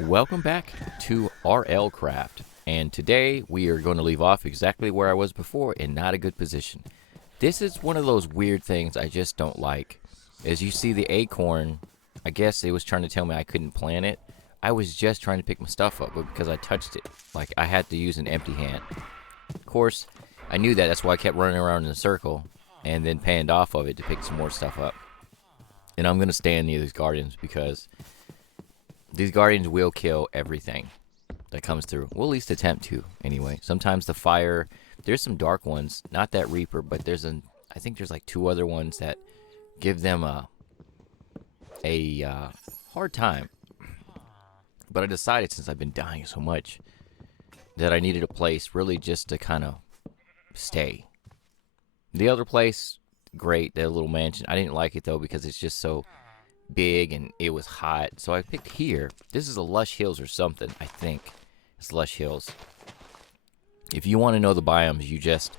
Welcome back to RLCraft, and today we are going to leave off exactly where I was before in not a good position. This is one of those weird things I just don't like. As you see the acorn, I guess it was trying to tell me I couldn't plant it. I was just trying to pick my stuff up, but because I touched it, like I had to use an empty hand. Of course, I knew that, that's why I kept running around in a circle and then panned off of it to pick some more stuff up. And I'm going to stand near these guardians because these guardians will kill everything that comes through. We'll at least attempt to, anyway. Sometimes the fire, there's some dark ones, not that Reaper, but I think there's like two other ones that give them a hard time. But I decided, since I've been dying so much, that I needed a place really just to kind of stay. The other place, great, that little mansion. I didn't like it though because it's just so big and it was hot, so I picked here. This is a Lush Hills or something. I think it's Lush Hills. If you want to know the biomes, you just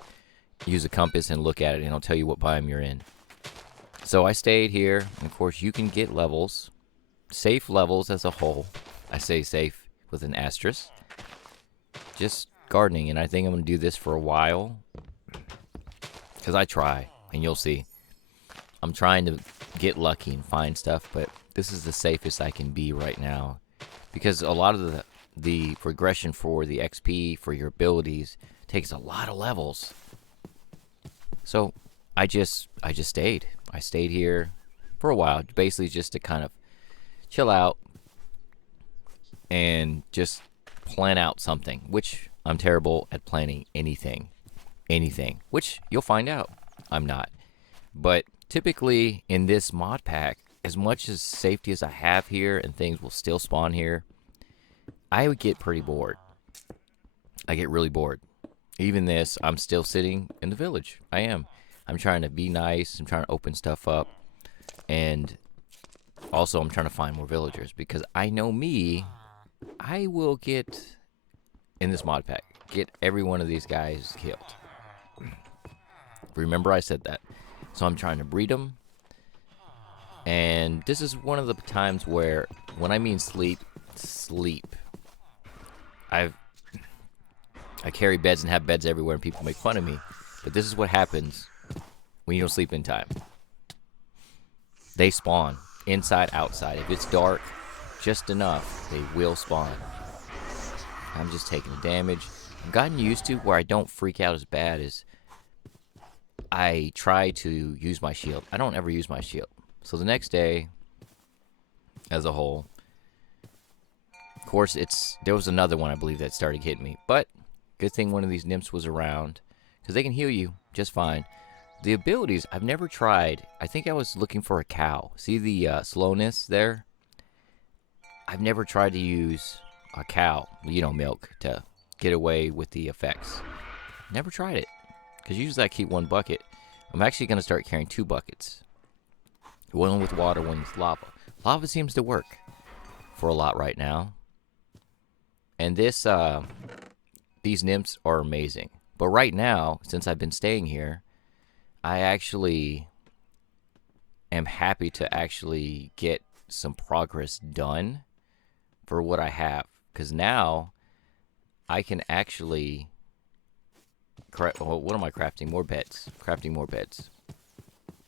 use a compass and look at it and it'll tell you what biome you're in. So I stayed here, and of course you can get levels, safe levels as a whole. I say safe with an asterisk. Just gardening, and I think I'm going to do this for a while because I try, and you'll see. I'm trying to get lucky and find stuff, but this is the safest I can be right now because a lot of the progression for the XP for your abilities takes a lot of levels. So I just stayed. I stayed here for a while, basically just to kind of chill out and just plan out something, which I'm terrible at planning anything, which you'll find out I'm not. But typically in this mod pack, as much as safety as I have here and things will still spawn here, I would get pretty bored. I get really bored. Even this, I'm still sitting in the village. I am. I'm trying to be nice. I'm trying to open stuff up. And also I'm trying to find more villagers because I know me, I will get, in this mod pack, get every one of these guys killed. Remember I said that. So I'm trying to breed them. And this is one of the times where, when I mean sleep. I carry beds and have beds everywhere and people make fun of me. But this is what happens when you don't sleep in time. They spawn inside, outside. If it's dark just enough, they will spawn. I'm just taking the damage. I've gotten used to where I don't freak out as bad as I try to use my shield. I don't ever use my shield. So the next day, as a whole, of course, there was another one I believe that started hitting me. But good thing one of these nymphs was around because they can heal you just fine. The abilities I've never tried. I think I was looking for a cow. See the slowness there? I've never tried to use a cow, milk, to get away with the effects. Never tried it. Because usually I keep one bucket. I'm actually going to start carrying 2 buckets. One with water, one with lava. Lava seems to work for a lot right now. And these nymphs are amazing. But right now, since I've been staying here, I actually am happy to actually get some progress done for what I have. Because now I can actually... what am I crafting? More beds. Crafting more beds.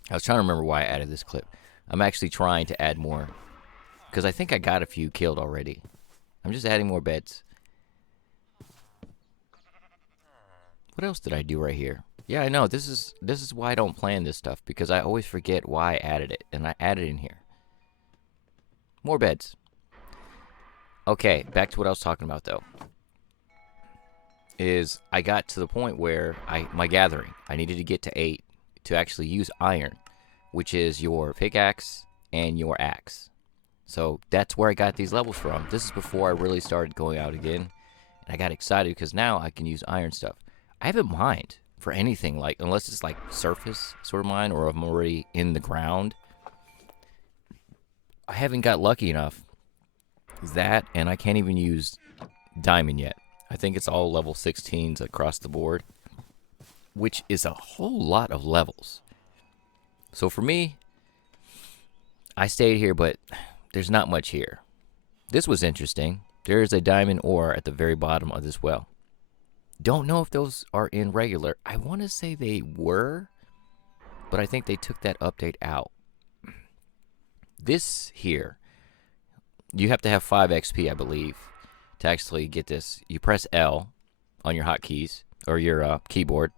I was trying to remember why I added this clip. I'm actually trying to add more. Because I think I got a few killed already. I'm just adding more beds. What else did I do right here? Yeah, I know. This is why I don't plan this stuff. Because I always forget why I added it. And I added it in here. More beds. Okay, back to what I was talking about though. Is I got to the point where my gathering, I needed to get to 8 to actually use iron, which is your pickaxe and your axe. So that's where I got these levels from. This is before I really started going out again. And I got excited because now I can use iron stuff. I haven't mined for anything, like, unless it's like surface sort of mine or I'm already in the ground. I haven't got lucky enough. That, and I can't even use diamond yet. I think it's all level 16s across the board, which is a whole lot of levels. So for me, I stayed here, but there's not much here. This was interesting. There is a diamond ore at the very bottom of this well. Don't know if those are in regular. I want to say they were, but I think they took that update out. This here, you have to have 5 XP, I believe, to actually get this. You press L on your hotkeys or your keyboard,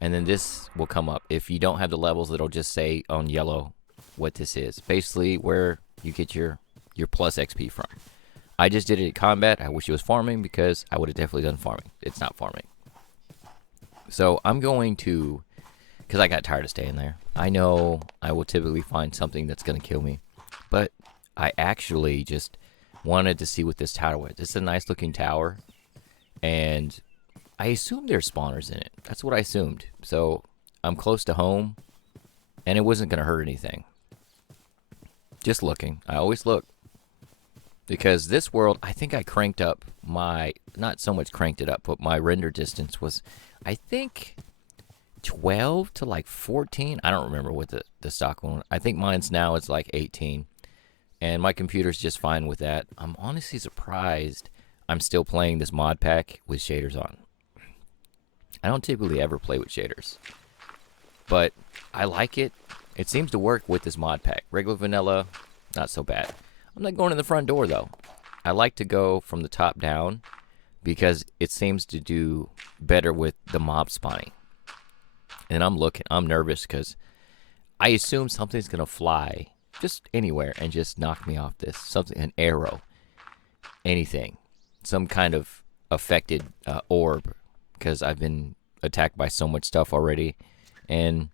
and then this will come up. If you don't have the levels, it'll just say on yellow what this is. Basically, where you get your plus XP from. I just did it in combat. I wish it was farming because I would have definitely done farming. It's not farming. So I'm going to, because I got tired of staying there. I know I will typically find something that's going to kill me. But I actually just wanted to see what this tower was. It's a nice looking tower. And I assumed there's spawners in it. That's what I assumed. So I'm close to home. And it wasn't going to hurt anything. Just looking. I always look. Because this world, I think I cranked up my, not so much cranked it up, but my render distance was, I think, 12 to like 14. I don't remember what the stock one. I think mine's now it's like 18. And my computer's just fine with that. I'm honestly surprised I'm still playing this mod pack with shaders on. I don't typically ever play with shaders. But I like it. It seems to work with this mod pack. Regular vanilla, not so bad. I'm not going in the front door, though. I like to go from the top down because it seems to do better with the mob spawning. And I'm looking. I'm nervous because I assume something's going to fly just anywhere and just knock me off this. Something, an arrow, anything. Some kind of affected orb because I've been attacked by so much stuff already. And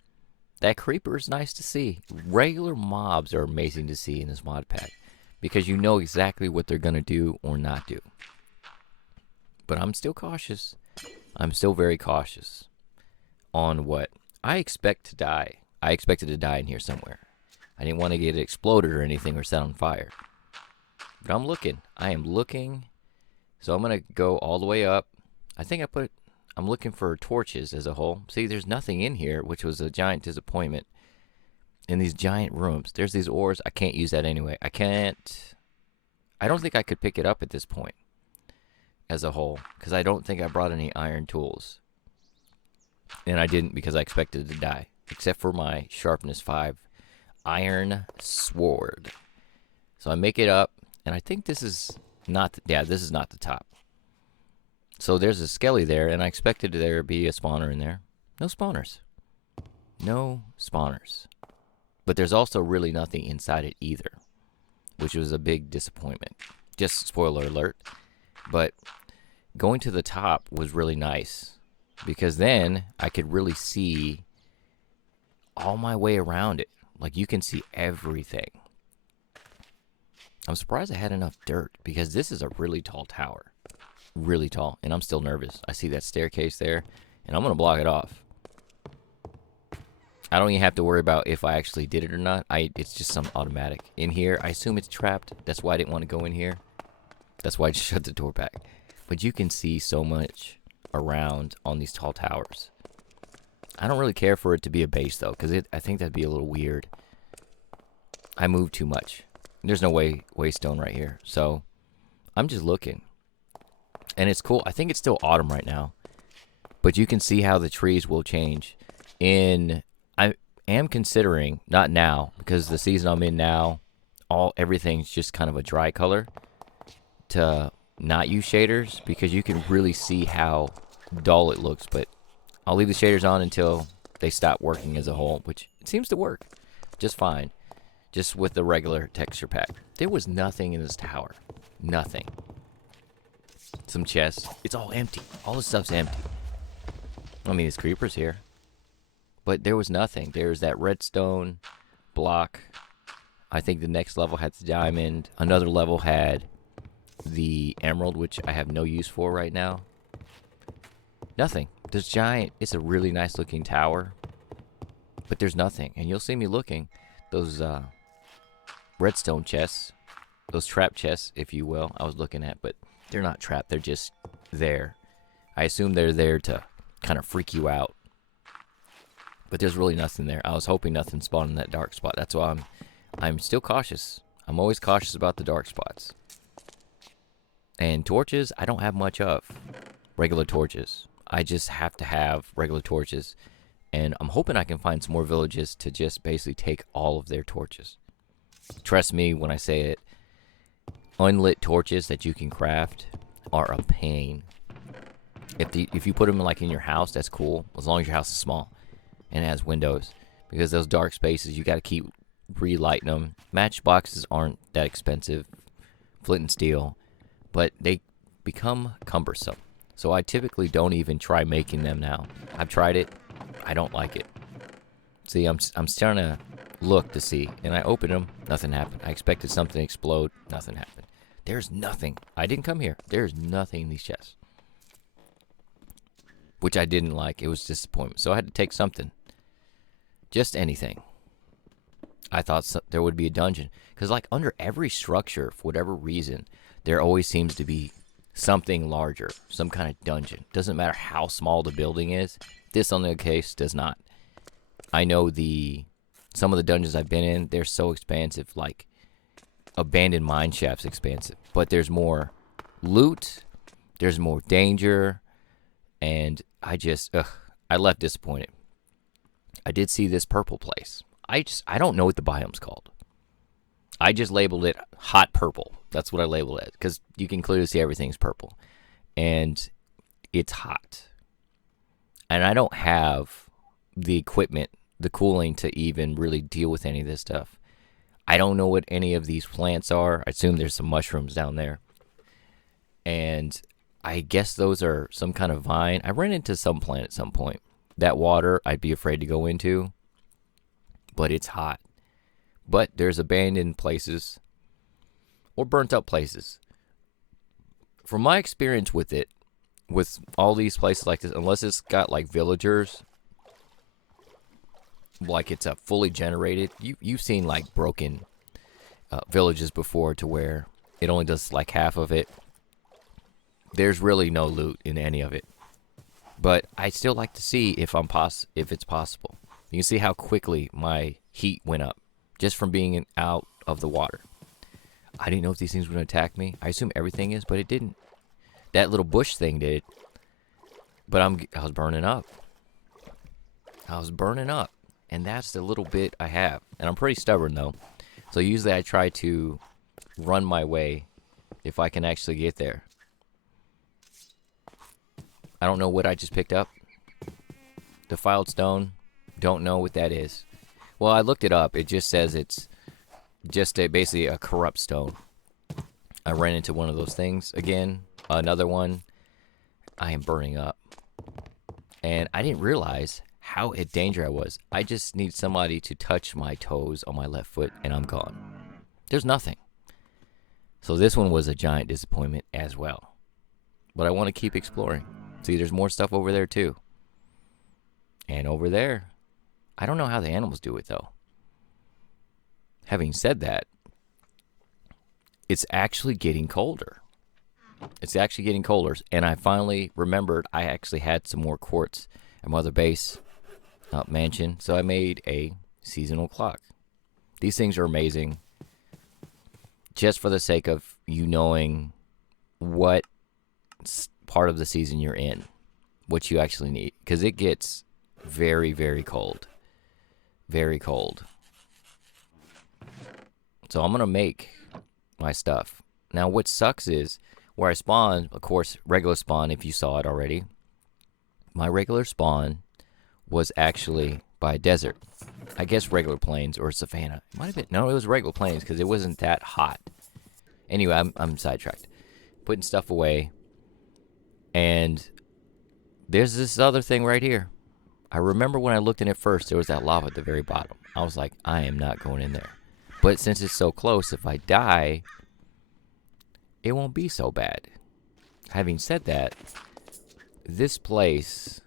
that creeper is nice to see. Regular mobs are amazing to see in this mod pack. Because you know exactly what they're going to do or not do. But I'm still cautious. I'm still very cautious on what I expect to die. I expected to die in here somewhere. I didn't want to get exploded or anything or set on fire. But I'm looking. I am looking. So I'm going to go all the way up. I'm looking for torches as a whole. See, there's nothing in here, which was a giant disappointment. In these giant rooms. There's these ores. I can't use that anyway. I don't think I could pick it up at this point. As a whole. Because I don't think I brought any iron tools. And I didn't because I expected to die. Except for my sharpness 5 iron sword. So I make it up. And I think this is not... this is not the top. So there's a skelly there. And I expected there to be a spawner in there. No spawners. No spawners. But there's also really nothing inside it either, which was a big disappointment. Just spoiler alert. But going to the top was really nice because then I could really see all my way around it. Like you can see everything. I'm surprised I had enough dirt because this is a really tall tower. Really tall. And I'm still nervous. I see that staircase there and I'm going to block it off. I don't even have to worry about if I actually did it or not. It's just some automatic. In here, I assume it's trapped. That's why I didn't want to go in here. That's why I just shut the door back. But you can see so much around on these tall towers. I don't really care for it to be a base, though, because I think that'd be a little weird. I move too much. There's no waystone right here. So, I'm just looking. And it's cool. I think it's still autumn right now. But you can see how the trees will change I am considering, not now, because the season I'm in now, everything's just kind of a dry color, to not use shaders, because you can really see how dull it looks, but I'll leave the shaders on until they stop working as a whole, which it seems to work just fine, just with the regular texture pack. There was nothing in this tower. Nothing. Some chests. It's all empty. All this stuff's empty. I mean, there's creepers here. But there was nothing. There's that redstone block. I think the next level had the diamond. Another level had the emerald, which I have no use for right now. Nothing. There's giant. It's a really nice looking tower. But there's nothing. And you'll see me looking. Those redstone chests. Those trap chests, if you will, I was looking at. But they're not trapped. They're just there. I assume they're there to kind of freak you out. But there's really nothing there. I was hoping nothing spawned in that dark spot. That's why I'm still cautious. I'm always cautious about the dark spots. And torches, I don't have much of. Regular torches. I just have to have regular torches. And I'm hoping I can find some more villages to just basically take all of their torches. Trust me when I say it. Unlit torches that you can craft are a pain. If you put them like in your house, that's cool. As long as your house is small and it has windows. Because those dark spaces, you got to keep relighting them. Matchboxes aren't that expensive. Flint and steel. But they become cumbersome. So I typically don't even try making them now. I've tried it. I don't like it. See, I'm trying to look to see. And I opened them. Nothing happened. I expected something to explode. Nothing happened. There's nothing. I didn't come here. There's nothing in these chests. Which I didn't like. It was disappointment. So I had to take something. Just anything. I thought there would be a dungeon. Because like under every structure, for whatever reason, there always seems to be something larger. Some kind of dungeon. Doesn't matter how small the building is. This on the case does not. I know some of the dungeons I've been in, they're so expansive. Like abandoned mine shafts expansive. But there's more loot. There's more danger. And I left disappointed. I did see this purple place. I don't know what the biome's called. I just labeled it hot purple. That's what I labeled it. Because you can clearly see everything's purple. And it's hot. And I don't have the equipment, the cooling to even really deal with any of this stuff. I don't know what any of these plants are. I assume there's some mushrooms down there. And I guess those are some kind of vine. I ran into some plant at some point. That water, I'd be afraid to go into. But it's hot. But there's abandoned places. Or burnt up places. From my experience with it, with all these places like this, unless it's got like villagers, like it's a fully generated, you've seen like broken villages before to where it only does like half of it. There's really no loot in any of it. But I still like to see if it's possible. You can see how quickly my heat went up just from being out of the water. I didn't know if these things were going to attack me. I assume everything is, but it didn't. That little bush thing did. But I was burning up. And that's the little bit I have. And I'm pretty stubborn, though. So usually I try to run my way if I can actually get there. I don't know what I just picked up. Defiled stone. Don't know what that is. Well, I looked it up. It just says it's just basically a corrupt stone. I ran into one of those things again. Another one. I am burning up. And I didn't realize how in danger I was. I just need somebody to touch my toes on my left foot and I'm gone. There's nothing. So this one was a giant disappointment as well. But I want to keep exploring. See, there's more stuff over there too. And over there, I don't know how the animals do it though. Having said that, it's actually getting colder. And I finally remembered I actually had some more quartz at my other base mansion. So I made a seasonal clock. These things are amazing. Just for the sake of you knowing what part of the season you're in. What you actually need. Because it gets very, very cold. Very cold. So I'm going to make my stuff. Now what sucks is where I spawn, of course, regular spawn if you saw it already. My regular spawn was actually by a desert. I guess regular plains or savanna. It might have been, no, it was regular plains because it wasn't that hot. Anyway, I'm sidetracked. Putting stuff away. And there's this other thing right here. I remember when I looked in it first, there was that lava at the very bottom. I was like, I am not going in there. But since it's so close, if I die, it won't be so bad. Having said that, this place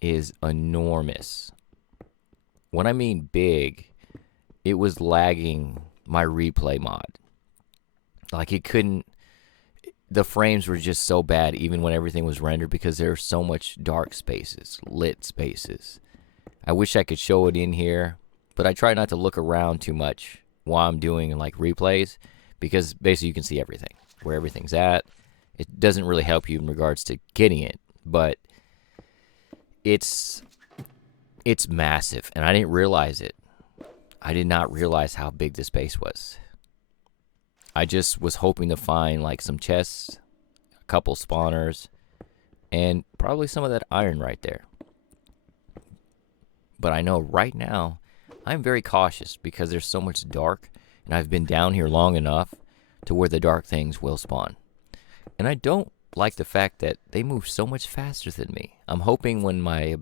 is enormous. When I mean big, it was lagging my replay mod. Like it couldn't, the frames were just so bad even when everything was rendered because there are so much dark spaces, lit spaces. I wish I could show it in here, but I try not to look around too much while I'm doing like replays because basically you can see everything. where everything's at. It doesn't really help you in regards to getting it, but it's massive, and I didn't realize it. I did not realize how big this base was. I just was hoping to find like some chests, a couple spawners, and probably some of that iron right there. But I know right now I'm very cautious because there's so much dark, and I've been down here long enough to where the dark things will spawn. And I don't like the fact that they move so much faster than me. I'm hoping when my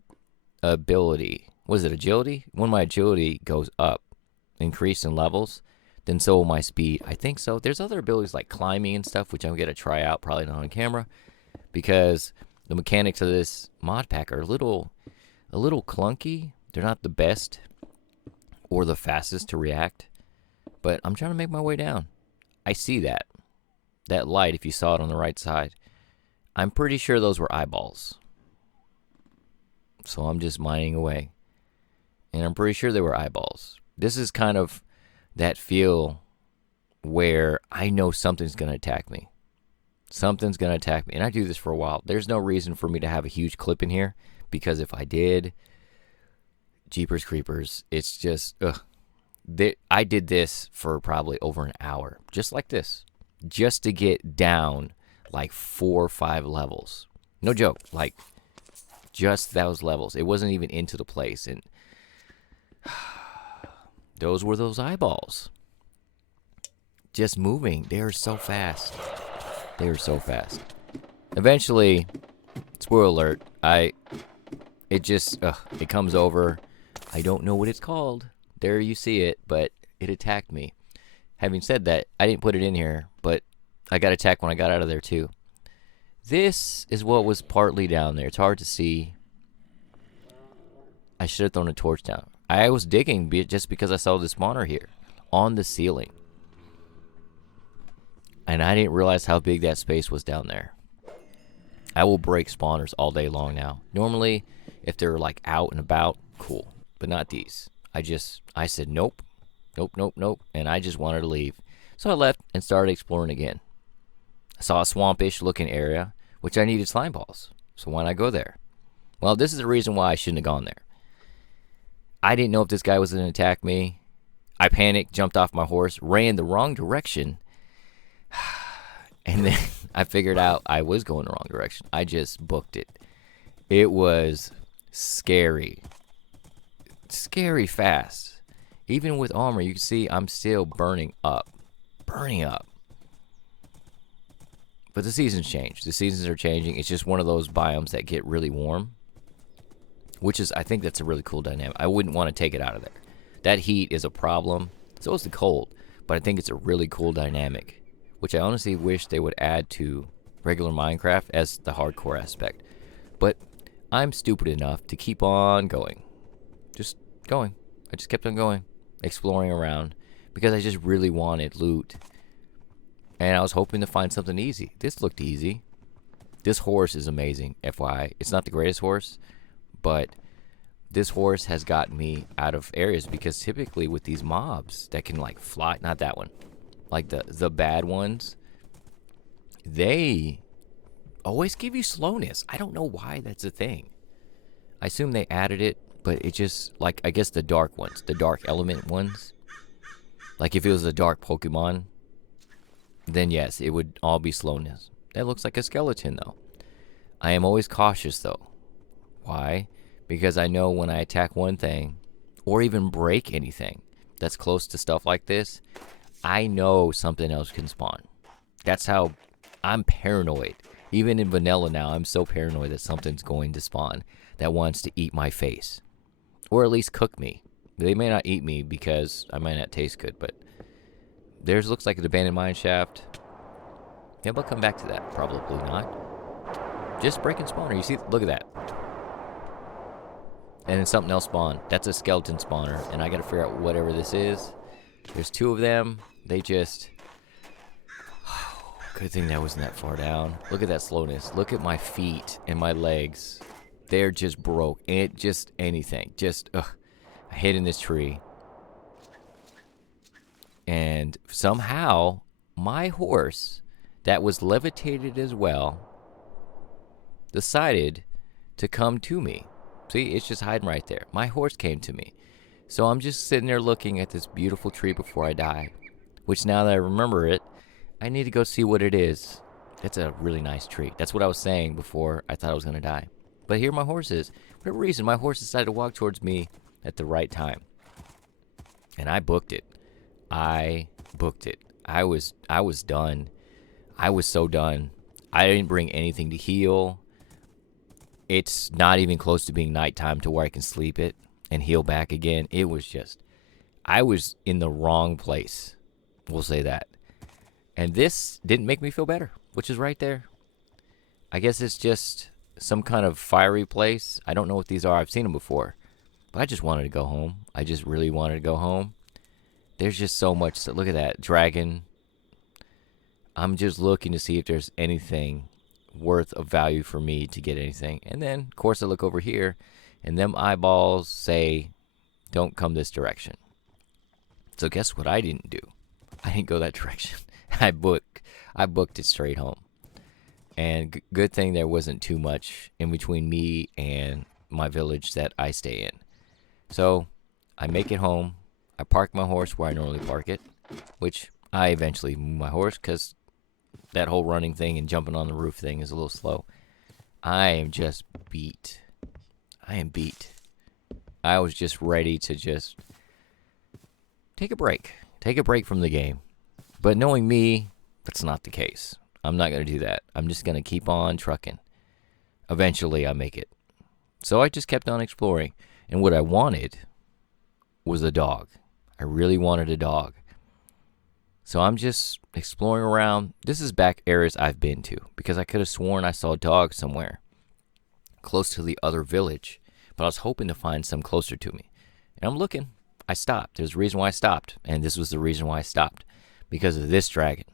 ability, was it agility? When my agility goes up, increase in levels, then so will my speed. I think so. There's other abilities like climbing and stuff, which I'm going to try out, probably not on camera, because the mechanics of this mod pack are a little clunky. They're not the best or the fastest to react, but I'm trying to make my way down. I see that light, if you saw it on the right side. I'm pretty sure those were eyeballs. So I'm just mining away, and I'm pretty sure they were eyeballs. This is kind of that feel where I know something's going to attack me. Something's going to attack me. And I do this for a while. There's no reason for me to have a huge clip in here, because if I did, Jeepers Creepers, it's just, I did this for probably over an hour, just like this, just to get down like 4 or 5 levels. No joke, like just those levels. It wasn't even into the place, and those were those eyeballs. Just moving. They are so fast. They are so fast. Eventually, spoiler alert, it comes over. I don't know what it's called. There you see it, but it attacked me. Having said that, I didn't put it in here, but I got attacked when I got out of there too. This is what was partly down there. It's hard to see. I should have thrown a torch down. I was digging just because I saw the spawner here on the ceiling. And I didn't realize how big that space was down there. I will break spawners all day long now. Normally, if they're like out and about, cool. But not these. I said, nope. Nope. And I just wanted to leave. So I left and started exploring again. I saw a swampish looking area, which I needed slime balls. So why not go there? Well, this is the reason why I shouldn't have gone there. I didn't know if this guy was going to attack me. I panicked, jumped off my horse, ran the wrong direction. And then I figured out I was going the wrong direction. I just booked it. It was scary. Scary fast. Even with armor, you can see I'm still burning up. But the seasons change. The seasons are changing. It's just one of those biomes that get really warm. I think that's a really cool dynamic. I wouldn't want to take it out of there. That heat is a problem. So is the cold. But I think it's a really cool dynamic, which I honestly wish they would add to regular Minecraft as the hardcore aspect. But I'm stupid enough to keep on going. Just going. I just kept on going, exploring around, because I just really wanted loot. And I was hoping to find something easy. This looked easy. This horse is amazing, FYI. It's not the greatest horse, but this horse has gotten me out of areas, because typically with these mobs that can like fly, not that one, like the bad ones, they always give you slowness. I don't know why that's a thing. I assume they added it, but it just, like, I guess the dark ones, the dark element ones, like if it was a dark Pokemon, then yes, it would all be slowness. That looks like a skeleton though. I am always cautious though. Why? Because I know when I attack one thing, or even break anything that's close to stuff like this, I know something else can spawn. That's how I'm paranoid. Even in vanilla now, I'm so paranoid that something's going to spawn that wants to eat my face. Or at least cook me. They may not eat me because I might not taste good, but theirs looks like an abandoned mine shaft. Yeah, but come back to that. Probably not. Just breaking spawner. You see, look at that. And then something else spawned. That's a skeleton spawner, and I gotta figure out whatever this is. There's 2 of them. They just... Good thing that wasn't that far down. Look at that slowness. Look at my feet and my legs. They're just broke. And just anything. Just, I hid in this tree. And somehow, my horse that was levitated as well decided to come to me. See, it's just hiding right there. My horse came to me. So I'm just sitting there looking at this beautiful tree before I die, which now that I remember it, I need to go see what it is. It's a really nice tree. That's what I was saying before I thought I was going to die. But here my horse is. For whatever reason, my horse decided to walk towards me at the right time. And I booked it. I booked it. I was done. I was so done. I didn't bring anything to heal. It's not even close to being nighttime to where I can sleep it and heal back again. It was just, I was in the wrong place. We'll say that. And this didn't make me feel better, which is right there. I guess it's just some kind of fiery place. I don't know what these are. I've seen them before. But I just wanted to go home. I just really wanted to go home. There's just so much. Look at that dragon. I'm just looking to see if there's anything worth of value for me to get anything. And then, of course, I look over here, and them eyeballs say, don't come this direction. So guess what I didn't do? I didn't go that direction. I booked it straight home. And good thing there wasn't too much in between me and my village that I stay in. So I make it home. I park my horse where I normally park it, which I eventually move my horse because that whole running thing and jumping on the roof thing is a little slow. I am just beat. I am beat. I was just ready to just take a break. Take a break from the game. But knowing me, that's not the case. I'm not going to do that. I'm just going to keep on trucking. Eventually, I make it. So I just kept on exploring. And what I wanted was a dog. I really wanted a dog. So I'm just exploring around. This is back areas I've been to because I could have sworn I saw a dog somewhere close to the other village, but I was hoping to find some closer to me. And I'm looking. I stopped. There's a reason why I stopped, and this was the reason why I stopped, because of this dragon.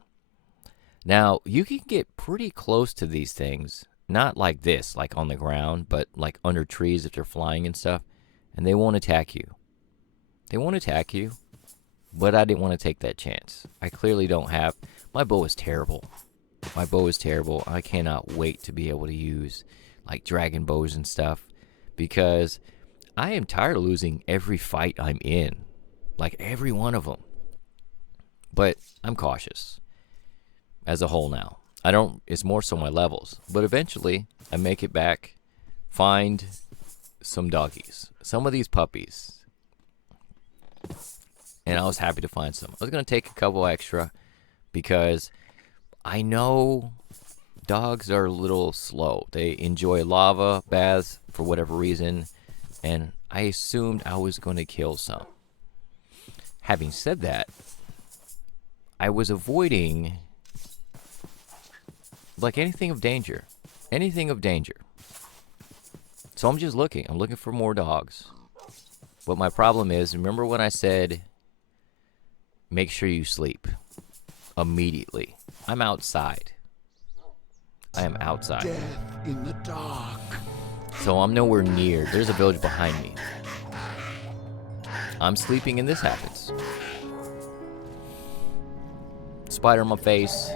Now, you can get pretty close to these things, not like this, like on the ground, but like under trees if they're flying and stuff, and they won't attack you. They won't attack you. But I didn't want to take that chance. I clearly don't have. My bow is terrible. My bow is terrible. I cannot wait to be able to use like dragon bows and stuff because I am tired of losing every fight I'm in. Like every one of them. But I'm cautious as a whole now. It's more so my levels. But eventually I make it back, find some doggies. Some of these puppies. And I was happy to find some. I was going to take a couple extra because I know dogs are a little slow. They enjoy lava baths for whatever reason. And I assumed I was going to kill some. Having said that, I was avoiding like anything of danger. Anything of danger. So I'm just looking. I'm looking for more dogs. But my problem is, remember when I said, make sure you sleep immediately. I'm outside. I am outside. Death in the dark. So I'm nowhere near. There's a village behind me. I'm sleeping and this happens. Spider on my face.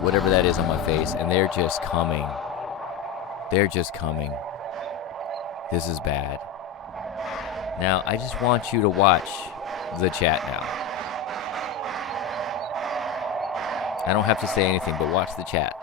Whatever that is on my face. And they're just coming. They're just coming. This is bad. Now, I just want you to watch the chat now. I don't have to say anything, but watch the chat.